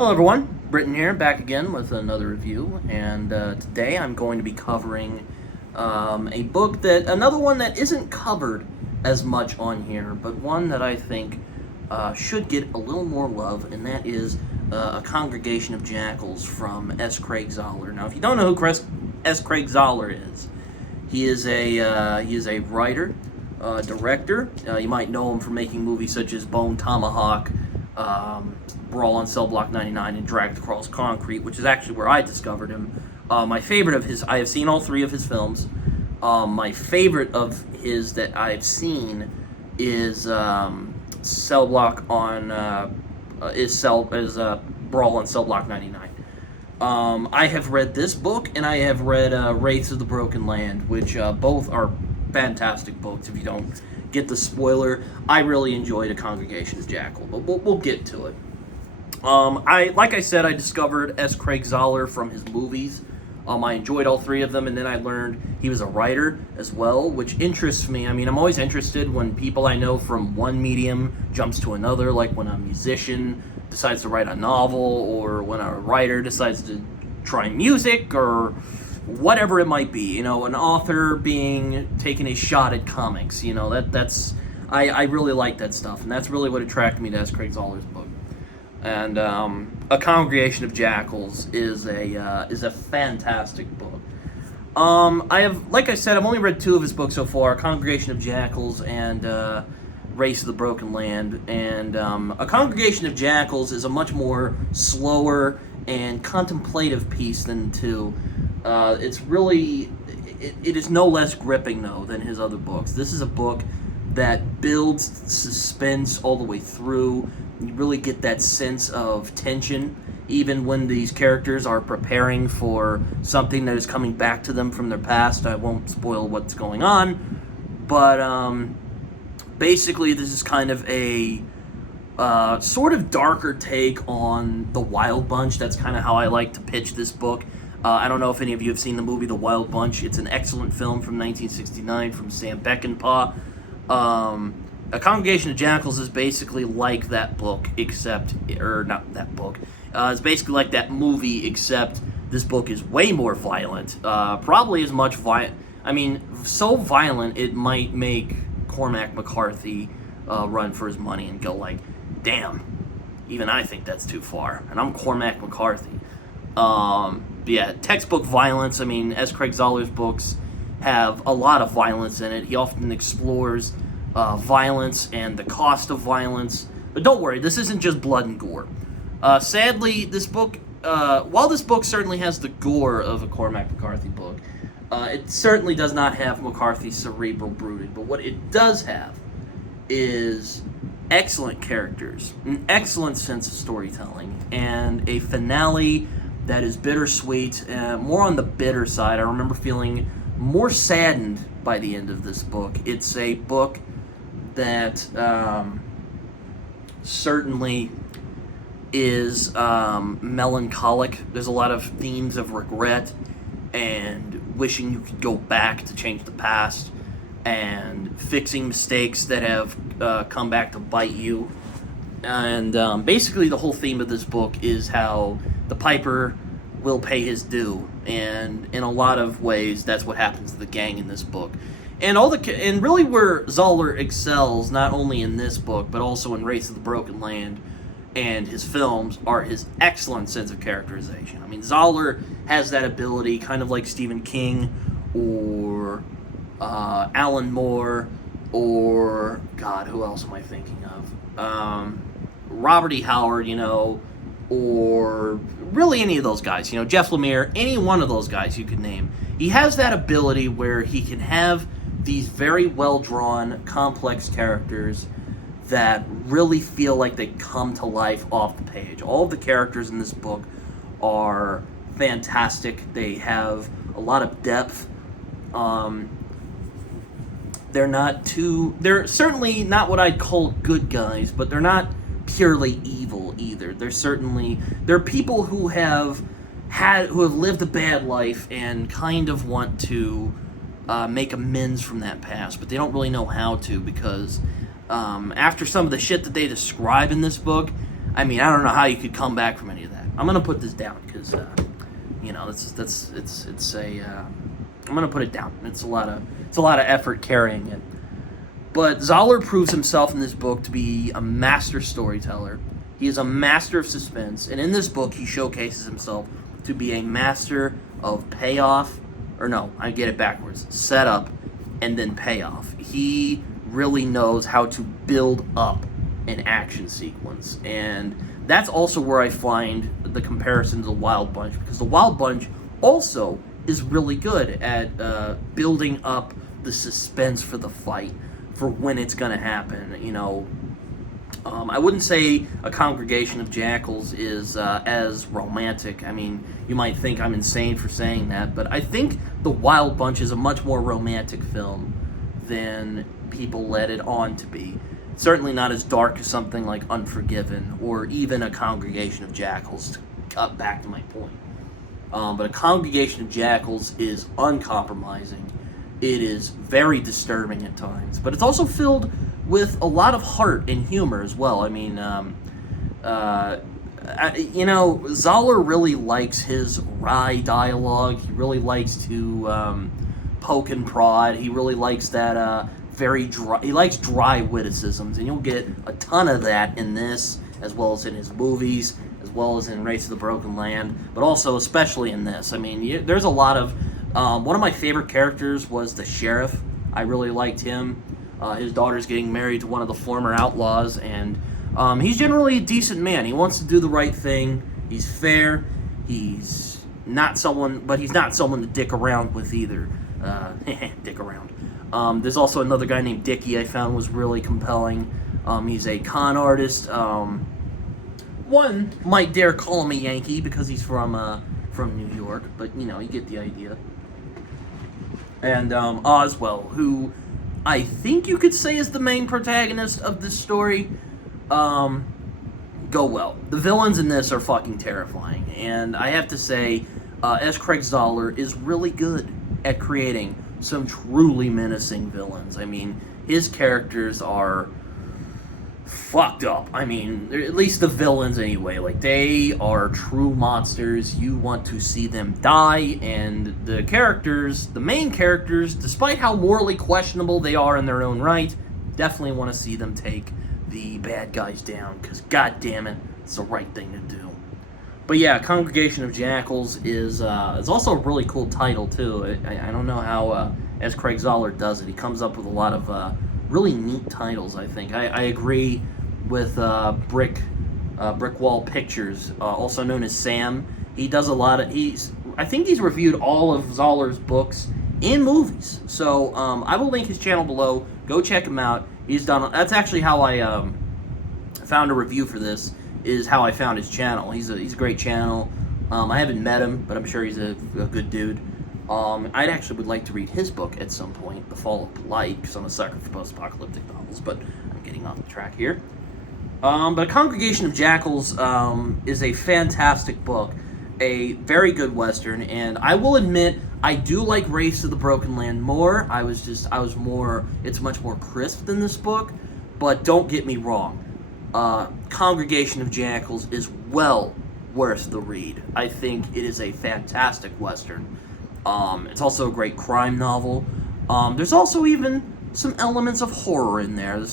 Hello everyone, Britton here, back again with another review, and today I'm going to be covering a book another one that isn't covered as much on here, but one that I think should get a little more love, and that is A Congregation of Jackals from S. Craig Zahler. Now, if you don't know who S. Craig Zahler is, he is a writer, director. You might know him from making movies such as Bone Tomahawk, Brawl on Cell Block 99, and Dragged Across Concrete, which is actually where I discovered him. My favorite of his, I have seen all three of his films. My favorite of his that I've seen is Cell Block on Brawl on Cell Block 99. I have read this book, and I have read Wraiths of the Broken Land, which both are fantastic books. If you don't get the spoiler, I really enjoyed A Congregation of Jackals, but we'll get to it. Like I said, I discovered S. Craig Zahler from his movies. I enjoyed all three of them, and then I learned he was a writer as well, which interests me. I mean, I'm always interested when people I know from one medium jumps to another, like when a musician decides to write a novel, or when a writer decides to try music, or whatever it might be. You know, an author taking a shot at comics. You know, I really like that stuff, and that's really what attracted me to S. Craig Zahler's book. And A Congregation of Jackals is a fantastic book. Like I said, I've only read two of his books so far: A Congregation of Jackals and Race of the Broken Land. And A Congregation of Jackals is a much more slower and contemplative piece than the two. It's really, it is no less gripping, though, than his other books. This is a book that builds suspense all the way through. You really get that sense of tension, even when these characters are preparing for something that is coming back to them from their past. I won't spoil what's going on, but basically this is kind of a sort of darker take on the Wild Bunch. That's kind of how I like to pitch this book. I don't know if any of you have seen the movie The Wild Bunch. It's an excellent film from 1969 from Sam Peckinpah. A Congregation of Jackals is basically like that book, not that book. It's basically like that movie, except this book is way more violent. Probably as much so violent it might make Cormac McCarthy run for his money and go like, damn, even I think that's too far, and I'm Cormac McCarthy. Yeah, textbook violence. I mean, S. Craig Zahler's books have a lot of violence in it. He often explores violence and the cost of violence. But don't worry, this isn't just blood and gore. Sadly, this book, while this book certainly has the gore of a Cormac McCarthy book, it certainly does not have McCarthy's cerebral brooding. But what it does have is excellent characters, an excellent sense of storytelling, and a finale that is bittersweet, more on the bitter side. I remember feeling more saddened by the end of this book. It's a book that certainly is melancholic. There's a lot of themes of regret and wishing you could go back to change the past and fixing mistakes that have come back to bite you. And basically the whole theme of this book is how the piper will pay his due, and in a lot of ways that's what happens to the gang in this book. And really where Zahler excels, not only in this book but also in Race of the Broken Land and his films, are his excellent sense of characterization. I mean, Zahler has that ability, kind of like Stephen King or Alan Moore, or God, who else am I thinking of? Robert E. Howard, or really any of those guys, Jeff Lemire, any one of those guys you could name. He has that ability where he can have these very well-drawn, complex characters that really feel like they come to life off the page. All of the characters in this book are fantastic. They have a lot of depth. They're certainly not what I'd call good guys, but they're not purely evil either. They're people who have lived a bad life and kind of want to make amends from that past, but they don't really know how to, because after some of the shit that they describe in this book, I mean, I don't know how you could come back from any of that. I'm gonna put this down because, you know, I'm gonna put it down. It's a lot of effort carrying it. But Zahler proves himself in this book to be a master storyteller. He is a master of suspense, and in this book, he showcases himself to be a master of payoff. Or no, I get it backwards. Setup and then payoff. He really knows how to build up an action sequence, and that's also where I find the comparison to the Wild Bunch, because the Wild Bunch also is really good at building up the suspense for the fight, for when it's going to happen. You know, I wouldn't say A Congregation of Jackals is as romantic. I mean, you might think I'm insane for saying that, but I think The Wild Bunch is a much more romantic film than people let it on to be. Certainly not as dark as something like Unforgiven or even A Congregation of Jackals, to cut back to my point. But A Congregation of Jackals is uncompromising. It is very disturbing at times, but it's also filled with a lot of heart and humor as well. I mean, you know, Zahler really likes his wry dialogue. He really likes to poke and prod. He really likes that very dry. He likes dry witticisms, and you'll get a ton of that in this, as well as in his movies, as well as in Race to the Broken Land, but also especially in this. I mean, there's a lot of. One of my favorite characters was the sheriff. I really liked him. His daughter's getting married to one of the former outlaws, and he's generally a decent man. He wants to do the right thing. He's fair. He's not someone, but he's not someone to dick around with either. Dick around. There's also another guy named Dickie I found was really compelling. He's a con artist. One might dare call him a Yankee because he's from New York, but you know, you get the idea. And Oswell, who I think you could say is the main protagonist of this story, go well. The villains in this are fucking terrifying, and I have to say, S. Craig Zahler is really good at creating some truly menacing villains. I mean, his characters are fucked up. I mean, at least the villains anyway. Like, they are true monsters. You want to see them die, and the characters, the main characters, despite how morally questionable they are in their own right, definitely want to see them take the bad guys down, because god damn it, it's the right thing to do. But yeah, Congregation of Jackals is also a really cool title too. I don't know how as Craig Zahler does it. He comes up with a lot of really neat titles, I think. I agree with Brick Wall Pictures, also known as Sam. He does a lot of... I think he's reviewed all of Zahler's books and movies. So I will link his channel below. Go check him out. He's done... That's actually how I found a review for this, is how I found his channel. He's a great channel. I haven't met him, but I'm sure he's a good dude. I'd actually would like to read his book at some point, The Fall of Light, because I'm a sucker for post-apocalyptic novels, but I'm getting off the track here. But A Congregation of Jackals is a fantastic book, a very good Western, and I will admit, I do like Race to the Broken Land more. It's much more crisp than this book, but don't get me wrong. Congregation of Jackals is well worth the read. I think it is a fantastic Western. It's also a great crime novel. There's also even some elements of horror in there. There's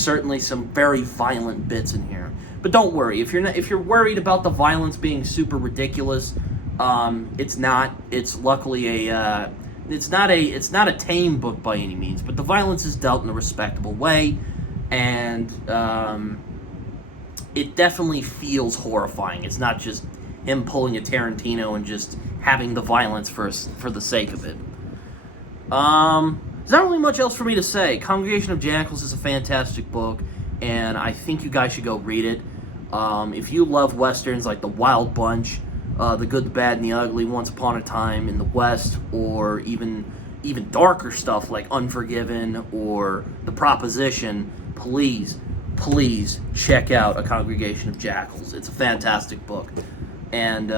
certainly some very violent bits in here. But don't worry, if you're worried about the violence being super ridiculous, it's not. It's luckily it's not a tame book by any means, but the violence is dealt in a respectable way, and it definitely feels horrifying. It's not just him pulling a Tarantino and just having the violence for the sake of it. There's not really much else for me to say. Congregation of Jackals is a fantastic book, and I think you guys should go read it. If you love Westerns like The Wild Bunch, The Good, the Bad, and the Ugly, Once Upon a Time in the West, or even darker stuff like Unforgiven or The Proposition, please check out A Congregation of Jackals. It's a fantastic book. And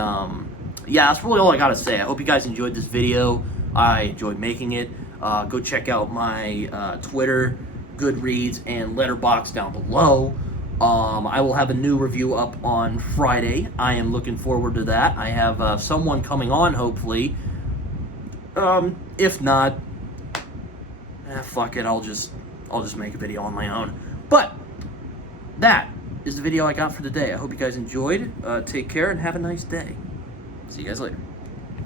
yeah, that's really all I gotta say. I hope you guys enjoyed this video. I enjoyed making it. Go check out my Twitter, Goodreads, and Letterboxd down below. I will have a new review up on Friday. I am looking forward to that. I have someone coming on, hopefully. If not, fuck it. I'll just make a video on my own. But that is the video I got for today. I hope you guys enjoyed. Take care and have a nice day. See you guys later.